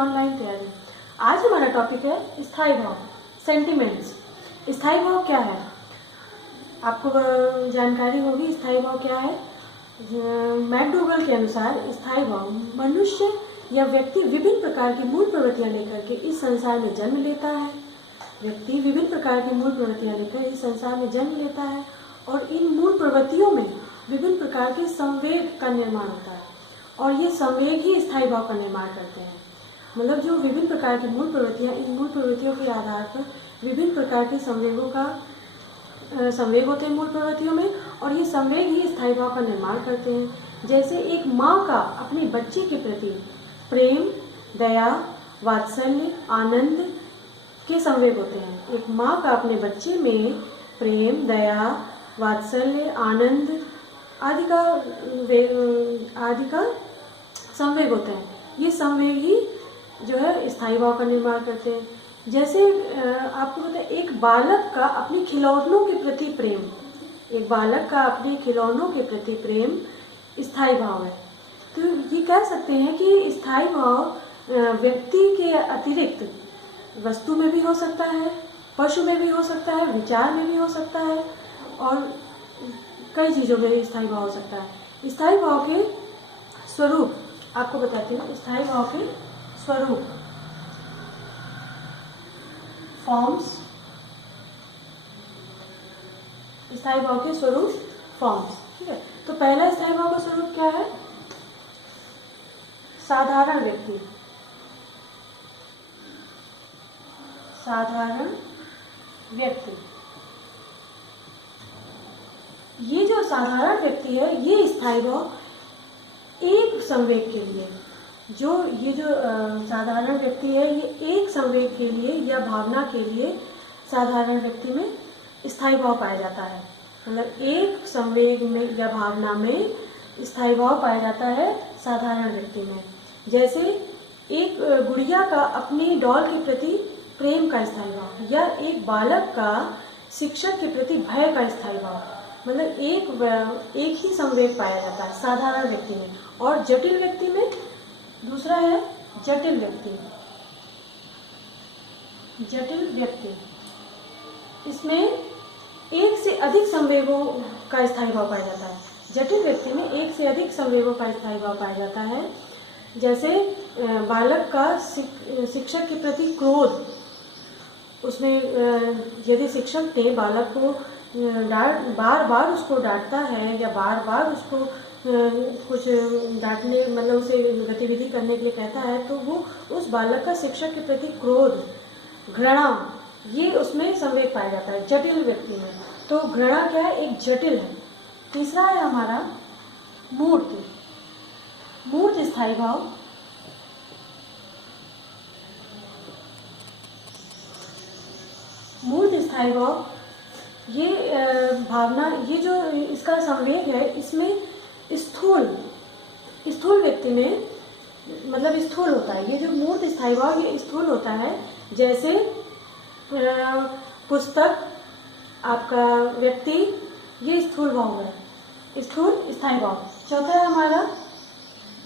Online तैयारी। आज हमारा टॉपिक है स्थायी भाव, सेंटिमेंट्स। स्थायी भाव क्या है, आपको जानकारी होगी। स्थायी भाव क्या है? मैकडोगल के अनुसार स्थायी भाव मनुष्य या व्यक्ति विभिन्न प्रकार की मूल प्रवृत्तियां लेकर के इस संसार में जन्म लेता है। व्यक्ति विभिन्न प्रकार की मूल प्रवृत्तियां लेकर इस संसार में जन्म लेता है और इन मूल प्रवृत्तियों में विभिन्न प्रकार के संवेग का निर्माण होता है और ये संवेग ही स्थायी भाव का निर्माण करते हैं। मतलब जो विभिन्न प्रकार की मूल प्रवृत्तियां, इन मूल प्रवृत्तियों के आधार पर विभिन्न प्रकार के संवेग होते हैं मूल प्रवृत्तियों में और ये संवेग ही स्थायी भाव का निर्माण करते हैं। जैसे एक माँ का अपने बच्चे के प्रति प्रेम, दया, वात्सल्य, आनंद के संवेग होते हैं। एक माँ का अपने बच्चे में प्रेम, दया, वात्सल्य, आनंद आदि का संवेग होते हैं। ये संवेग ही जो है स्थायी भाव का निर्माण करते हैं। जैसे आपको पता है, एक बालक का अपने खिलौनों के प्रति प्रेम, एक बालक का अपने खिलौनों के प्रति प्रेम स्थायी भाव है। तो ये कह सकते हैं कि स्थायी भाव व्यक्ति के अतिरिक्त वस्तु में भी हो सकता है, पशु में भी हो सकता है, विचार में भी हो सकता है और कई चीज़ों में स्थायी भाव हो सकता है। स्थायी भाव के स्वरूप आपको बताती हूँ। स्थायी भाव के स्वरूप, फॉर्म्स। स्थायी भाव के स्वरूप, फॉर्म्स। ठीक है, तो पहला स्थायी भाव का स्वरूप क्या है? साधारण व्यक्ति। साधारण व्यक्ति, ये जो साधारण व्यक्ति है ये स्थायी भाव एक संवेग के लिए, ये जो साधारण व्यक्ति है ये एक संवेग के लिए या भावना के लिए साधारण व्यक्ति में स्थायी भाव पाया जाता है। मतलब एक संवेग में या भावना में स्थायी भाव पाया जाता है साधारण व्यक्ति में। जैसे एक गुड़िया का अपनी डॉल के प्रति प्रेम का स्थायी भाव, या एक बालक का शिक्षक के प्रति भय का स्थायी भाव। मतलब एक ही संवेग पाया जाता है साधारण व्यक्ति में। और जटिल व्यक्ति में दूसरा है जटिल व्यक्ति। जटिल व्यक्ति, इसमें एक से अधिक संवेगों का स्थायी भाव पाया जाता है। जटिल व्यक्ति में एक से अधिक संवेगों का स्थायी भाव पाया जाता है। जैसे बालक का शिक्षक के प्रति क्रोध, उसमें यदि शिक्षक ने बालक को बार बार उसको डांटता है या बार बार उसको कुछ डांटने, मतलब उसे गतिविधि करने के लिए कहता है, तो वो उस बालक का शिक्षक के प्रति क्रोध, घृणा, ये उसमें संवेग पाया जाता है जटिल व्यक्ति में। तो घृणा क्या है? एक जटिल है। तीसरा है हमारा मूर्त। मूर्त स्थायी भाव, मूर्त स्थायी भाव ये भावना, ये जो इसका संवेग है इसमें स्थूल व्यक्ति में, मतलब स्थूल होता है। ये जो मूर्त स्थायी भाव ये स्थूल होता है। जैसे पुस्तक, आपका व्यक्ति, ये स्थूल भाव है, स्थूल स्थायी भाव। चौथा है हमारा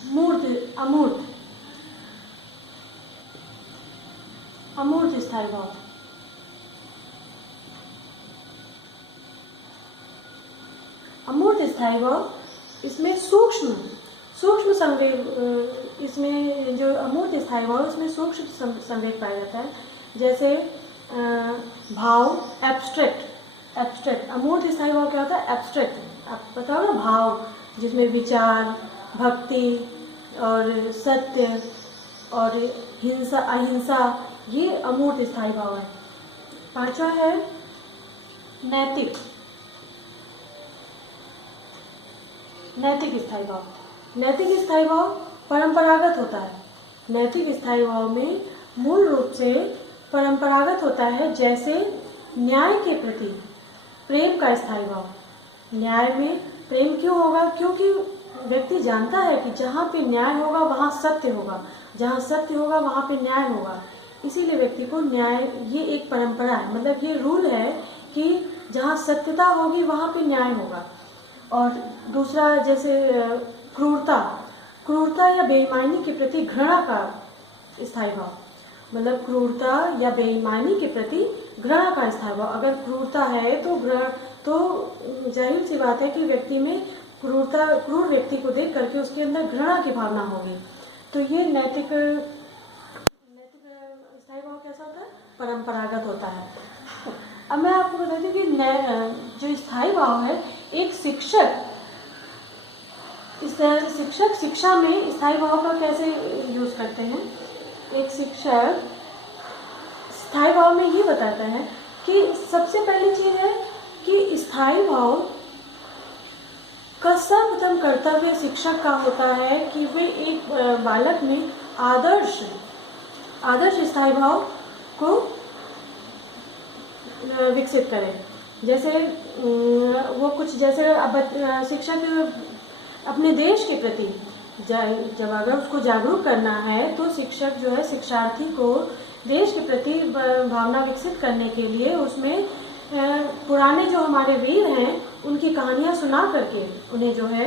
मूर्त, अमूर्त। अमूर्त स्थायी भाव, अमूर्त स्थायी भाव, इसमें सूक्ष्म संवेग, इसमें जो अमूर्त स्थायी भाव इसमें सूक्ष्म संवेग पाया जाता है। जैसे भाव, एब्स्ट्रैक्ट। अमूर्त स्थायी भाव क्या होता है? एब्स्ट्रैक्ट। आप पता हो ना, भाव जिसमें विचार, भक्ति और सत्य और हिंसा, अहिंसा, ये अमूर्त स्थायी भाव है। पांचवा है नैतिक। नैतिक स्थायी भाव, नैतिक स्थायी भाव परंपरागत होता है। नैतिक स्थायी भाव में मूल रूप से परंपरागत होता है। जैसे न्याय के प्रति प्रेम का स्थायी भाव। न्याय में प्रेम क्यों होगा? क्योंकि व्यक्ति जानता है कि जहाँ पे न्याय होगा वहाँ सत्य होगा, जहाँ सत्य होगा वहाँ पे न्याय होगा। इसीलिए व्यक्ति को न्याय, ये एक परंपरा है, मतलब ये रूल है कि जहाँ सत्यता होगी वहाँ पे न्याय होगा। और दूसरा जैसे क्रूरता या बेईमानी के प्रति घृणा का स्थायी भाव, मतलब क्रूरता या बेईमानी के प्रति घृणा का स्थायी भाव। अगर क्रूरता है तो जाहिर सी बात है कि व्यक्ति में क्रूर व्यक्ति को देख करके उसके अंदर घृणा की भावना होगी। तो ये नैतिक स्थायी भाव कैसा होता है? परंपरागत होता है। अब मैं आपको बताती हूँ कि जो स्थायी भाव है, एक शिक्षक शिक्षा में स्थायी भाव का कैसे यूज करते हैं। एक शिक्षक स्थायी भाव में ये बताता है कि सबसे पहली चीज है कि स्थायी भाव का सर्वप्रथम कर्तव्य शिक्षक का होता है कि वे एक बालक में आदर्श स्थायी भाव को विकसित करें। जैसे वो कुछ जैसे अब शिक्षक अपने देश के प्रति जब अगर उसको जागरूक करना है तो शिक्षक जो है शिक्षार्थी को देश के प्रति भावना विकसित करने के लिए उसमें पुराने जो हमारे वीर हैं उनकी कहानियाँ सुना करके उन्हें जो है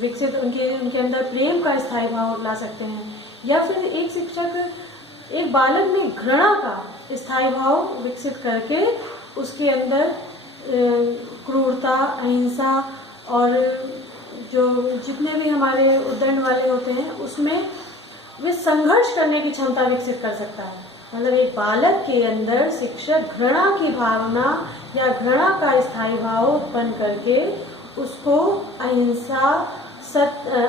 विकसित उनके अंदर प्रेम का स्थायी भाव ला सकते हैं। या फिर एक शिक्षक एक बालक में घृणा का स्थायी भाव विकसित करके उसके अंदर क्रूरता, अहिंसा और जो जितने भी हमारे उद्दंड वाले होते हैं उसमें वे संघर्ष करने की क्षमता विकसित कर सकता है। मतलब एक बालक के अंदर शिक्षक घृणा की भावना या घृणा का स्थायी भाव उत्पन्न करके उसको अहिंसा,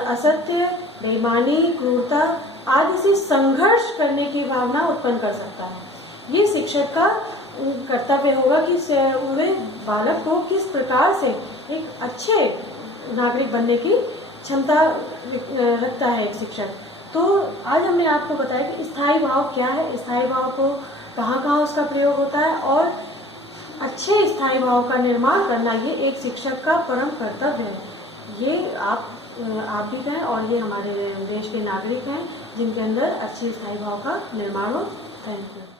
असत्य, बेईमानी, क्रूरता आदि से संघर्ष करने की भावना उत्पन्न कर सकता है। ये शिक्षक का कर्तव्य होगा कि वे बालक को किस प्रकार से एक अच्छे नागरिक बनने की क्षमता रखता है एक शिक्षक। तो आज हमने आपको बताया कि स्थायी भाव क्या है, स्थायी भाव को कहाँ उसका प्रयोग होता है और अच्छे स्थायी भाव का निर्माण करना ये एक शिक्षक का परम कर्तव्य है। ये आप भी कहें और ये हमारे देश के नागरिक हैं जिनके अंदर अच्छे स्थायी भाव का निर्माण हो। Thank you.